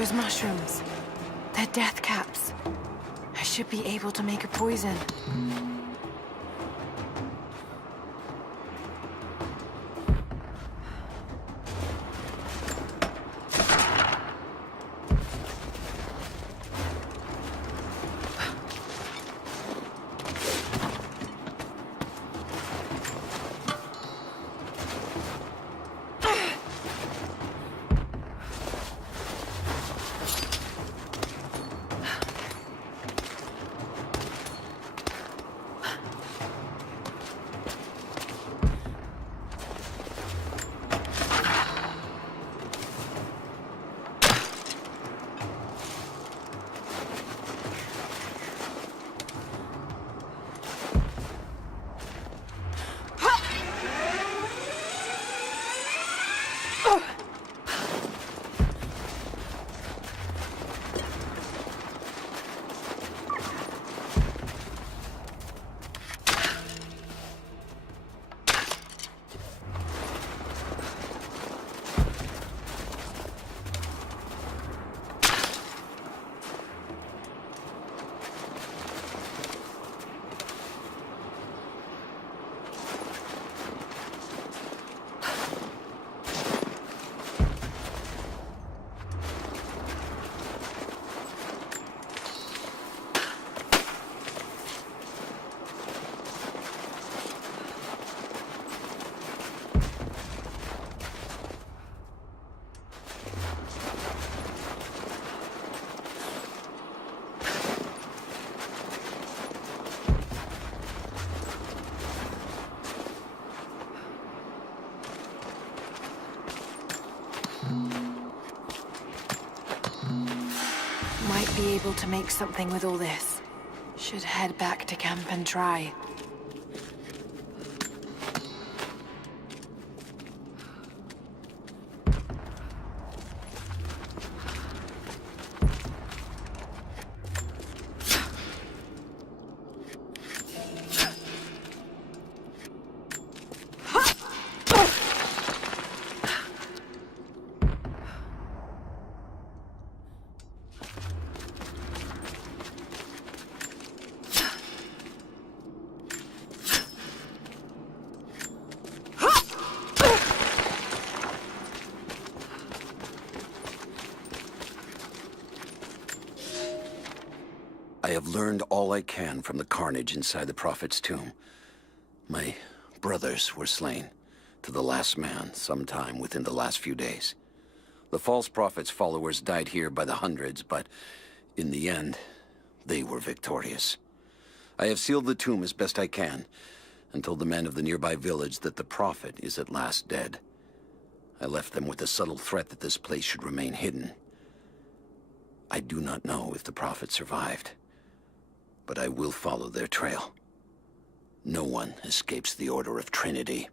those mushrooms. They're death caps. I should be able to make a poison. Might be able to make something with all this. Should head back to camp and try. I have learned all I can from the carnage inside the Prophet's tomb. My brothers were slain, to the last man, sometime within the last few days. The false Prophet's followers died here by the hundreds, but in the end, they were victorious. I have sealed the tomb as best I can, and told the men of the nearby village that the Prophet is at last dead. I left them with the subtle threat that this place should remain hidden. I do not know if the Prophet survived, but I will follow their trail. No one escapes the Order of Trinity.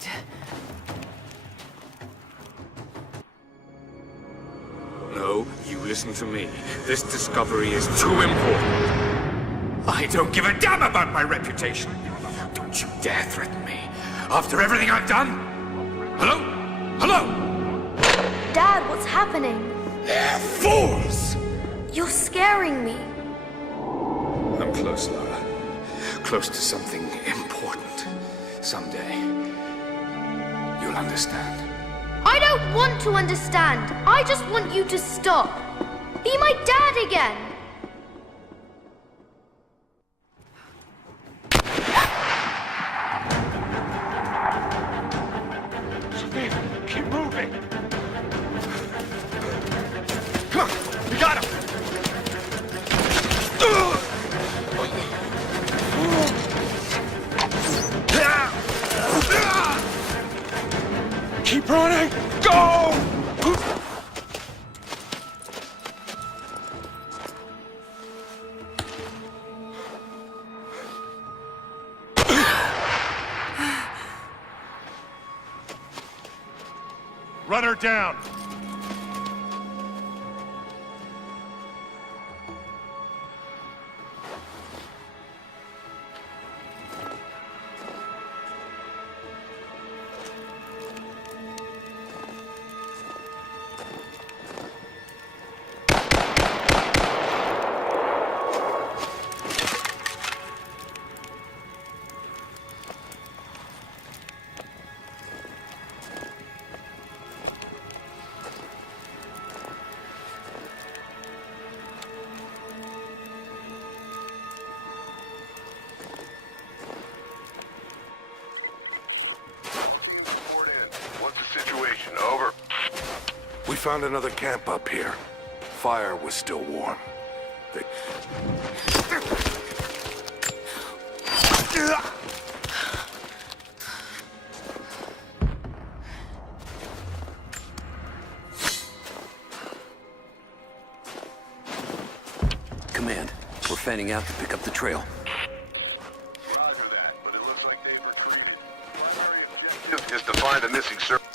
dead. No, you listen to me. This discovery is too important. I don't give a damn about my reputation. Don't you dare threaten me. After everything I've done? Hello? Hello? Dad, what's happening? They're fools! You're scaring me. I'm close, Lara. Close to something important. Someday, you'll understand. I don't want to understand. I just want you to stop. Be my dad again. Sophia, keep moving! Come on, we got him! Keep running! Go! Run her down! Over. We found another camp up here. Fire was still warm. They... Command, we're fanning out to pick up the trail. Roger that, but it looks like they've retreated. Primary objective is to find the missing servant.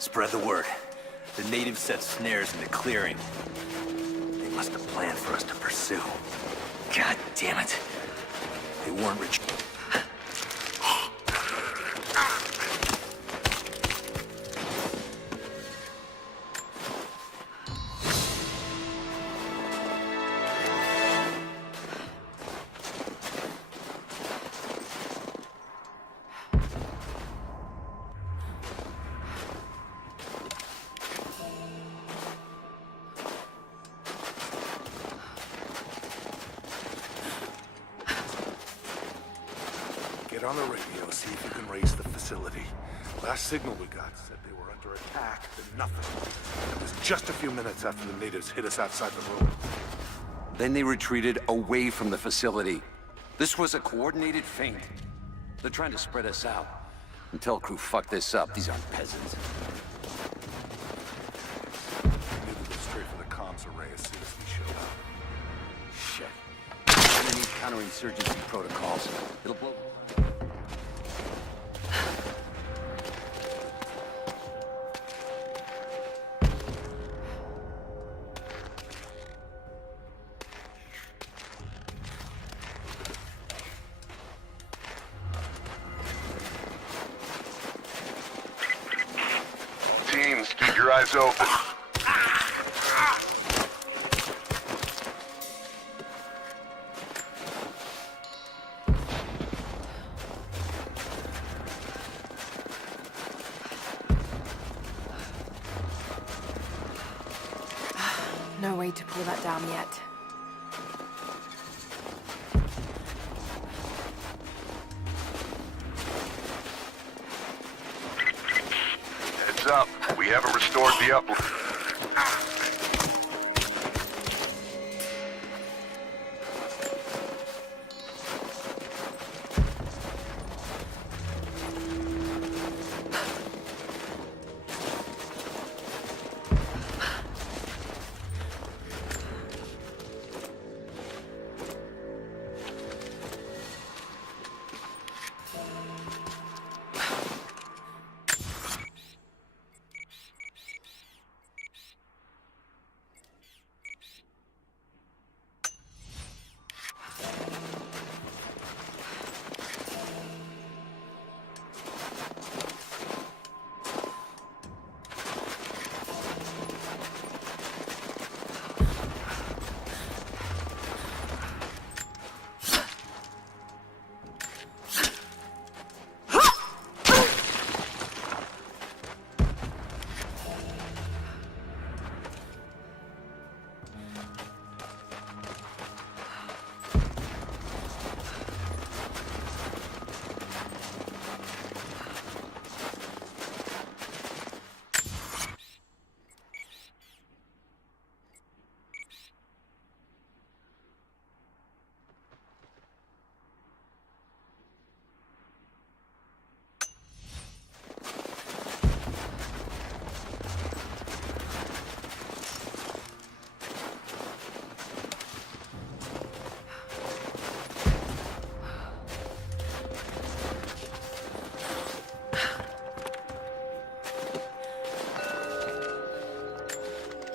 Spread the word. The natives set snares in the clearing. They must have planned for us to pursue. God damn it. They weren't rich. Get on the radio, see if you can raise the facility. Last signal we got said they were under attack, then nothing. It was just a few minutes after the natives hit us outside the room. Then they retreated away from the facility. This was a coordinated feint. They're trying to spread us out. Until crew fuck this up, these aren't peasants. We knew to go straight for the comms array as soon as we showed up. Shit. We're gonna need counterinsurgency protocols. It'll blow... Teams, keep your eyes open. No way to pull that down yet. up. We haven't restored the upload.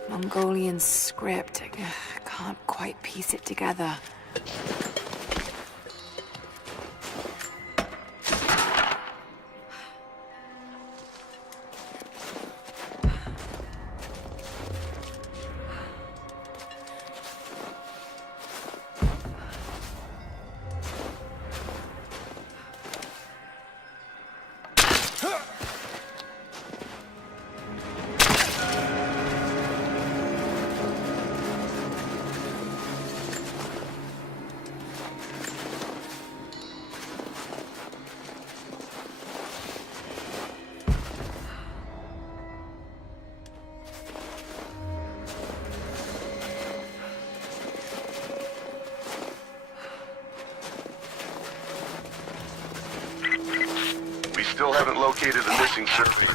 Mongolian script. I can't quite piece it together. Still haven't located the missing survey.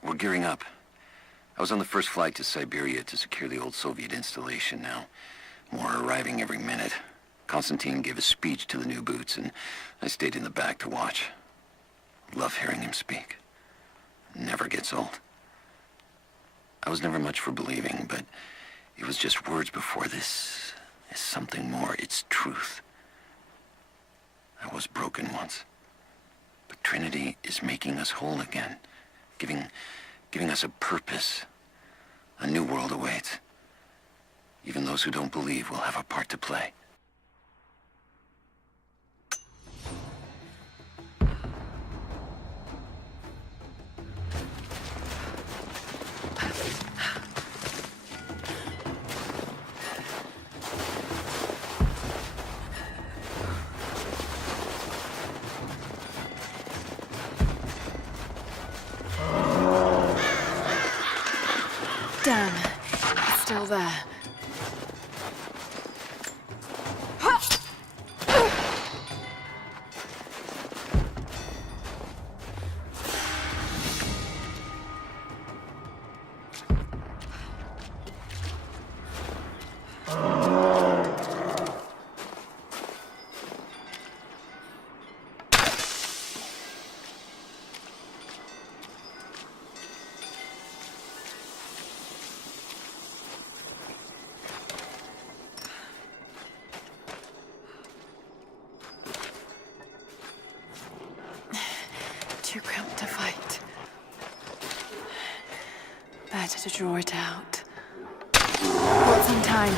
We're gearing up. I was on the first flight to Siberia to secure the old Soviet installation now. More are arriving every minute. Konstantin gave a speech to the new boots, and I stayed in the back to watch. Love hearing him speak. Never gets old. I was never much for believing, but it was just words before. This is something more. It's truth. I was broken once. But Trinity is making us whole again. Giving us a purpose. A new world awaits. Even those who don't believe will have a part to play. Damn, it's still there. better to draw it out. Got some time.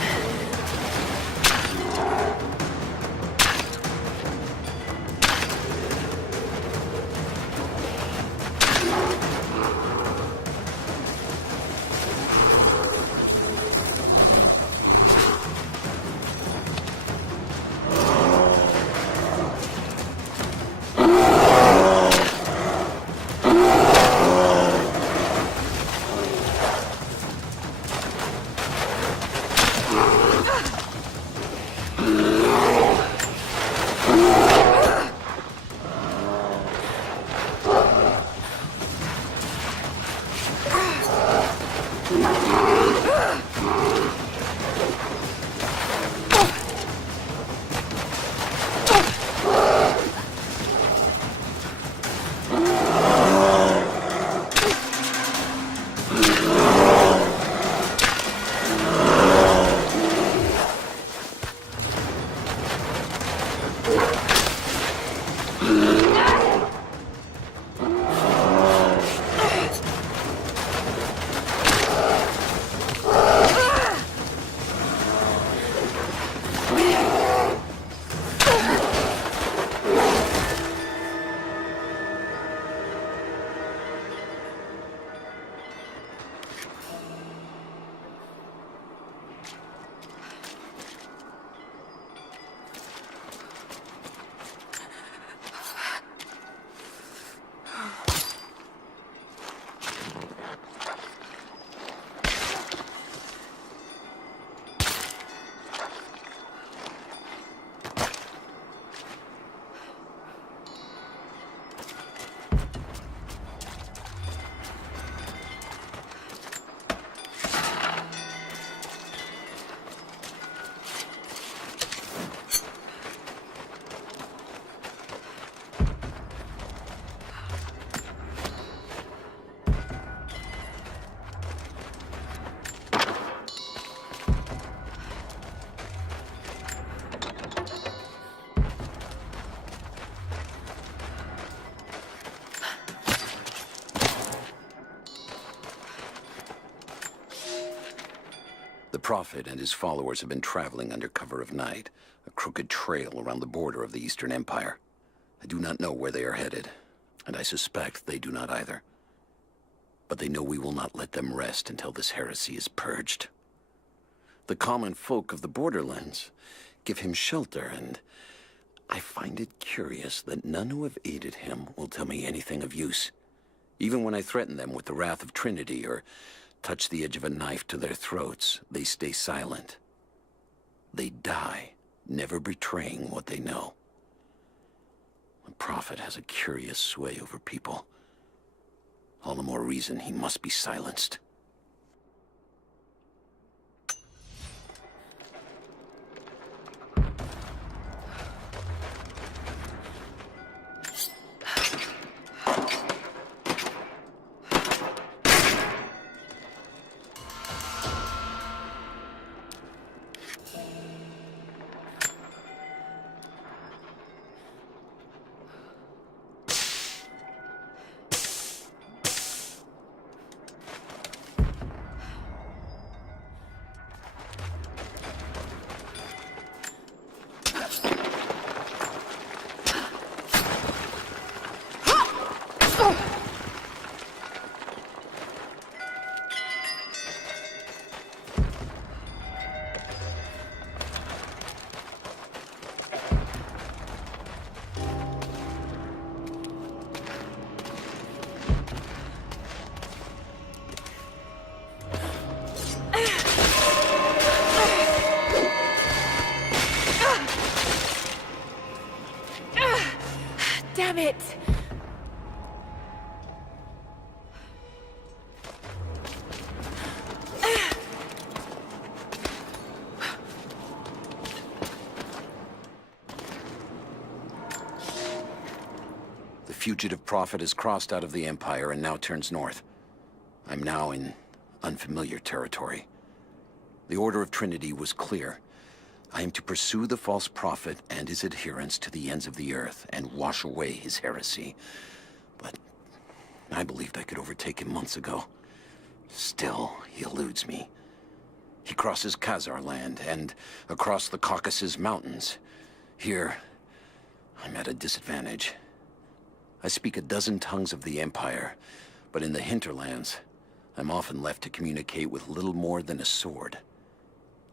The Prophet and his followers have been traveling under cover of night, a crooked trail around the border of the Eastern Empire. I do not know where they are headed, and I suspect they do not either. But they know we will not let them rest until this heresy is purged. The common folk of the borderlands give him shelter, and I find it curious that none who have aided him will tell me anything of use. Even when I threaten them with the wrath of Trinity or touch the edge of a knife to their throats, they stay silent. They die, never betraying what they know. The Prophet has a curious sway over people. All the more reason he must be silenced. Damn it! The fugitive Prophet has crossed out of the Empire and now turns north. I'm now in unfamiliar territory. The Order of Trinity was clear. I am to pursue the false prophet and his adherents to the ends of the earth and wash away his heresy. But I believed I could overtake him months ago. Still, he eludes me. He crosses Khazar land and across the Caucasus Mountains. Here, I'm at a disadvantage. I speak a dozen tongues of the Empire, but in the hinterlands, I'm often left to communicate with little more than a sword.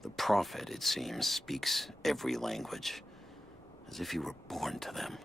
The Prophet, it seems, speaks every language, as if he were born to them.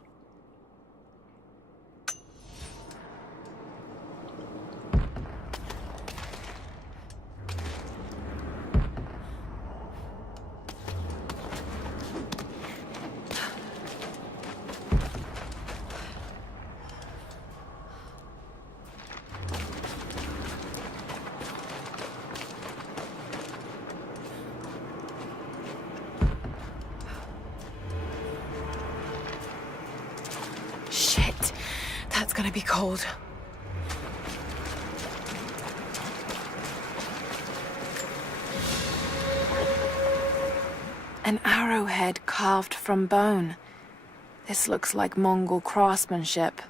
Shit. That's gonna be cold. An arrowhead carved from bone. This looks like Mongol craftsmanship.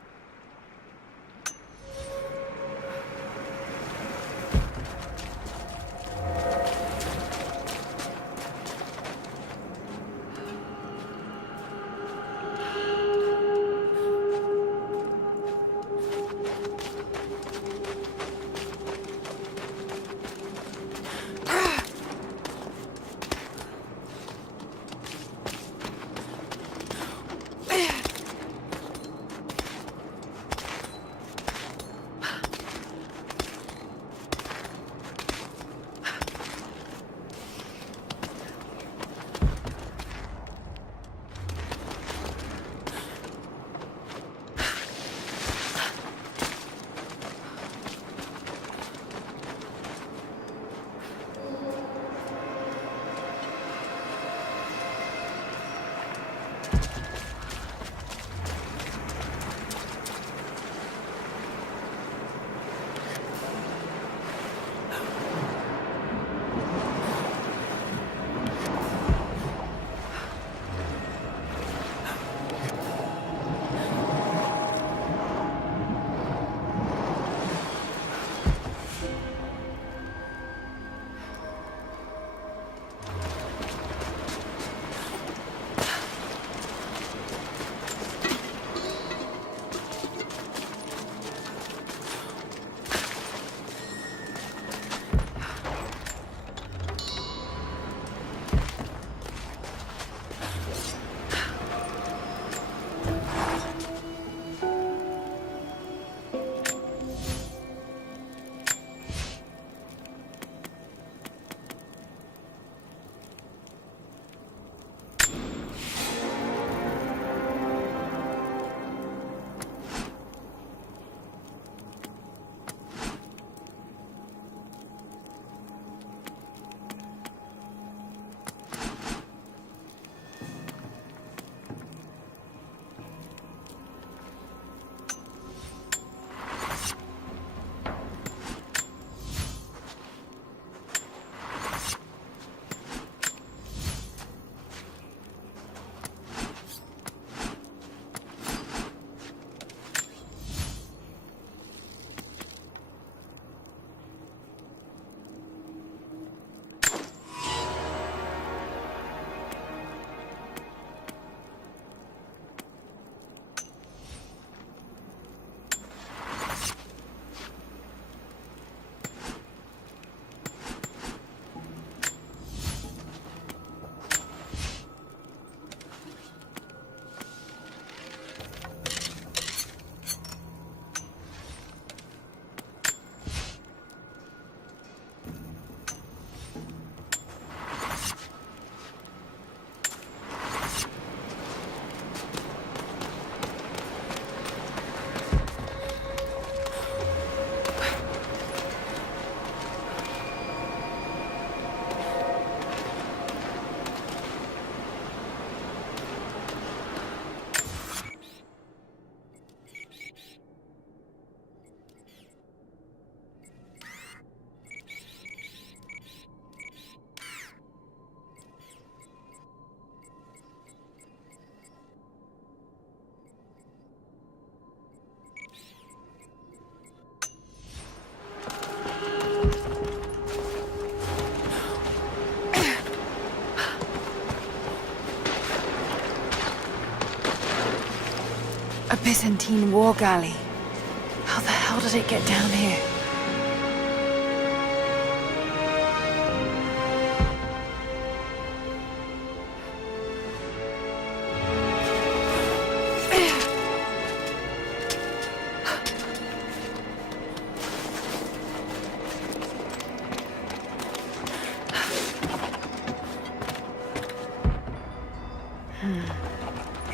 Byzantine war galley. How the hell did it get down here?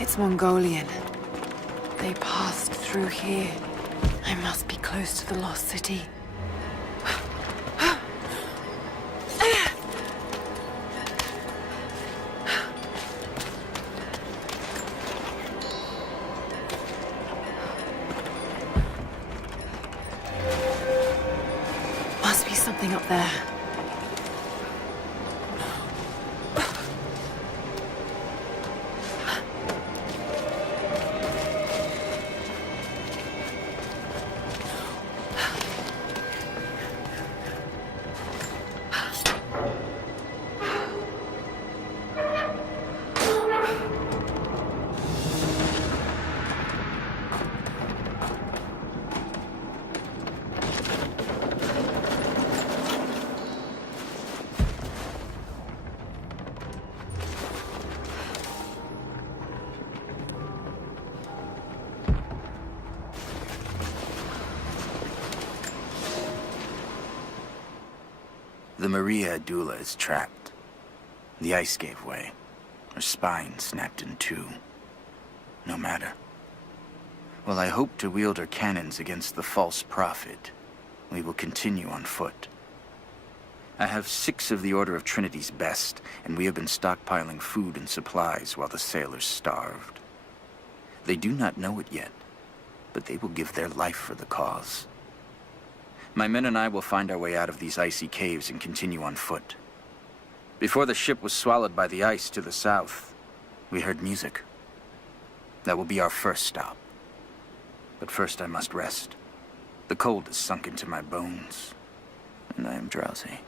It's Mongolian. They passed through here. I must be close to the lost city. Must be something up there. The Maria Adula is trapped. The ice gave way. Her spine snapped in two. No matter. While I hope to wield her cannons against the false prophet, we will continue on foot. I have 6 of the Order of Trinity's best, and we have been stockpiling food and supplies while the sailors starved. They do not know it yet, but they will give their life for the cause. My men and I will find our way out of these icy caves and continue on foot. Before the ship was swallowed by the ice to the south, we heard music. That will be our first stop. But first I must rest. The cold has sunk into my bones, and I am drowsy.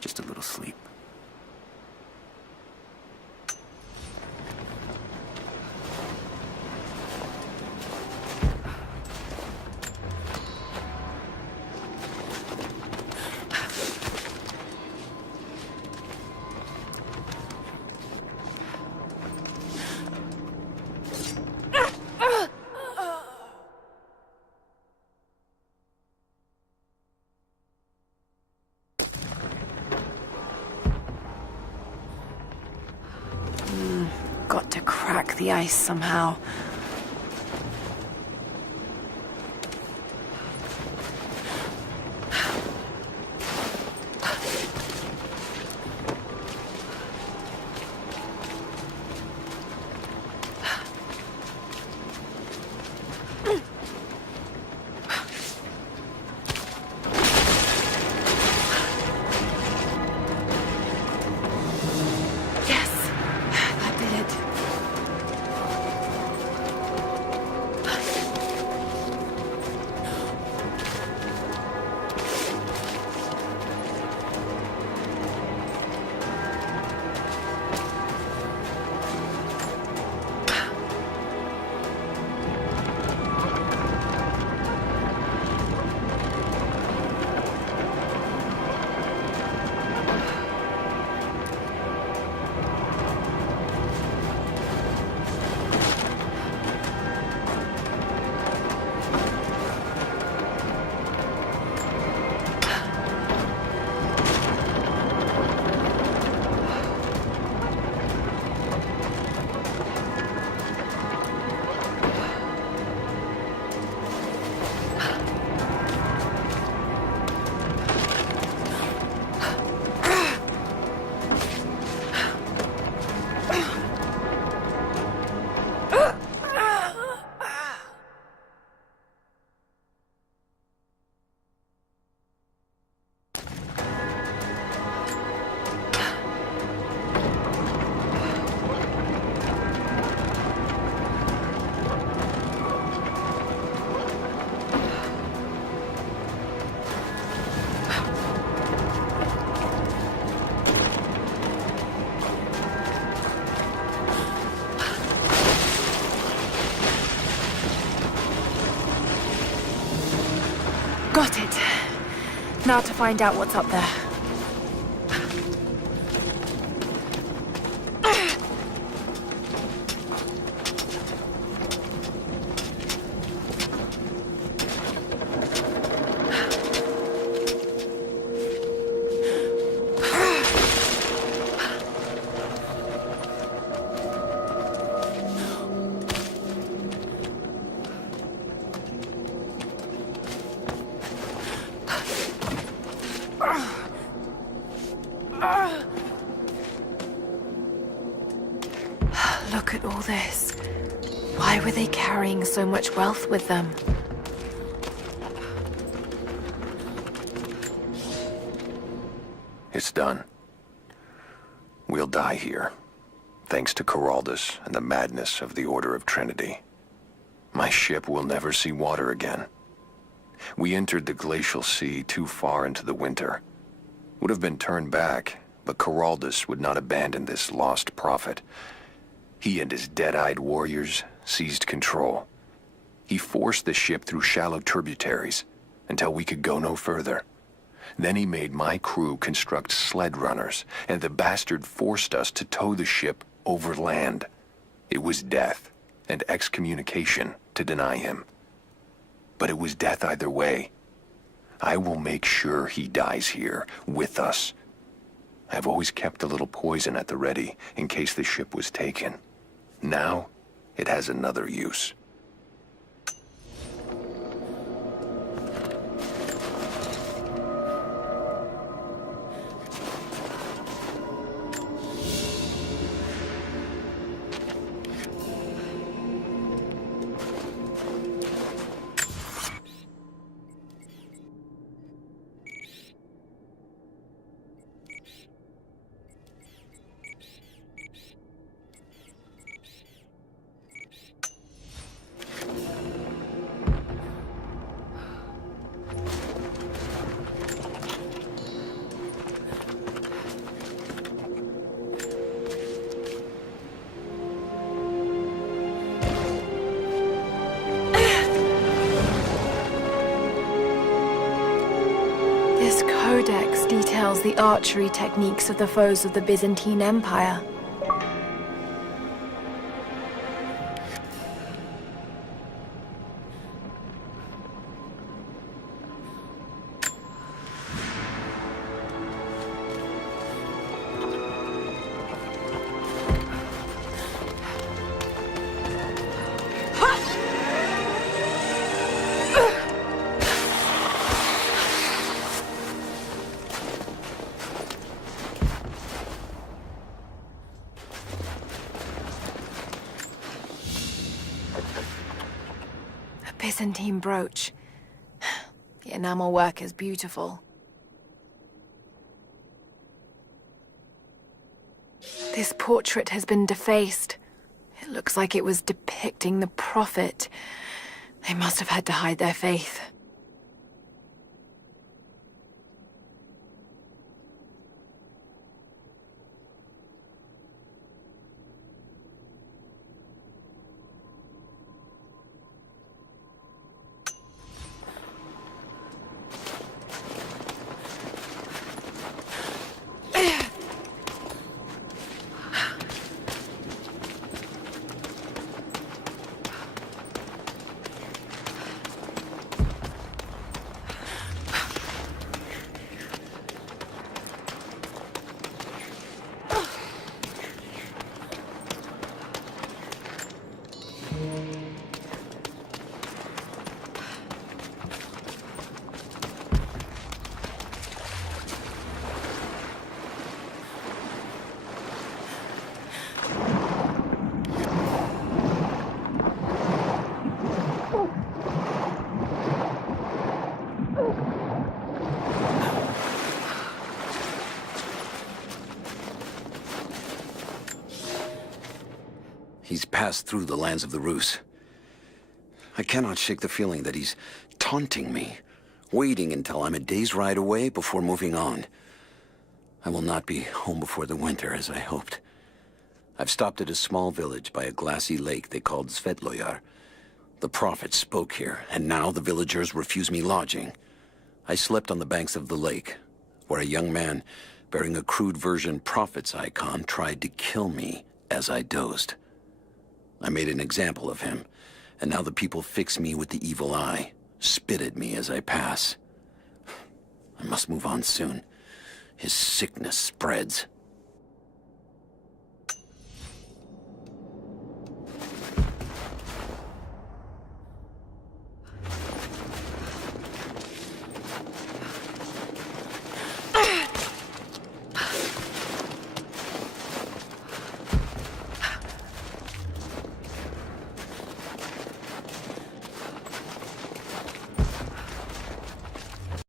Just a little sleep. Got to crack the ice somehow. Yes, that did it. Got it. Now to find out what's up there. Look at all this. Why were they carrying so much wealth with them? It's done. We'll die here, thanks to Coraldus and the madness of the Order of Trinity. My ship will never see water again. We entered the glacial sea too far into the winter. Would have been turned back, but Coraldus would not abandon this lost prophet. He and his dead-eyed warriors seized control. He forced the ship through shallow tributaries until we could go no further. Then he made my crew construct sled runners, and the bastard forced us to tow the ship over land. It was death and excommunication to deny him. But it was death either way. I will make sure he dies here, with us. I've always kept a little poison at the ready, in case the ship was taken. Now, it has another use. This codex details the archery techniques of the foes of the Byzantine Empire. Byzantine brooch. The enamel work is beautiful. This portrait has been defaced. It looks like it was depicting the prophet. They must have had to hide their faith. He's passed through the lands of the Rus. I cannot shake the feeling that he's taunting me, waiting until I'm a day's ride away before moving on. I will not be home before the winter, as I hoped. I've stopped at a small village by a glassy lake they called Svetloyar. The prophet spoke here, and now the villagers refuse me lodging. I slept on the banks of the lake, where a young man bearing a crude version Prophet's icon tried to kill me as I dozed. I made an example of him, and now the people fix me with the evil eye, spit at me as I pass. I must move on soon. His sickness spreads.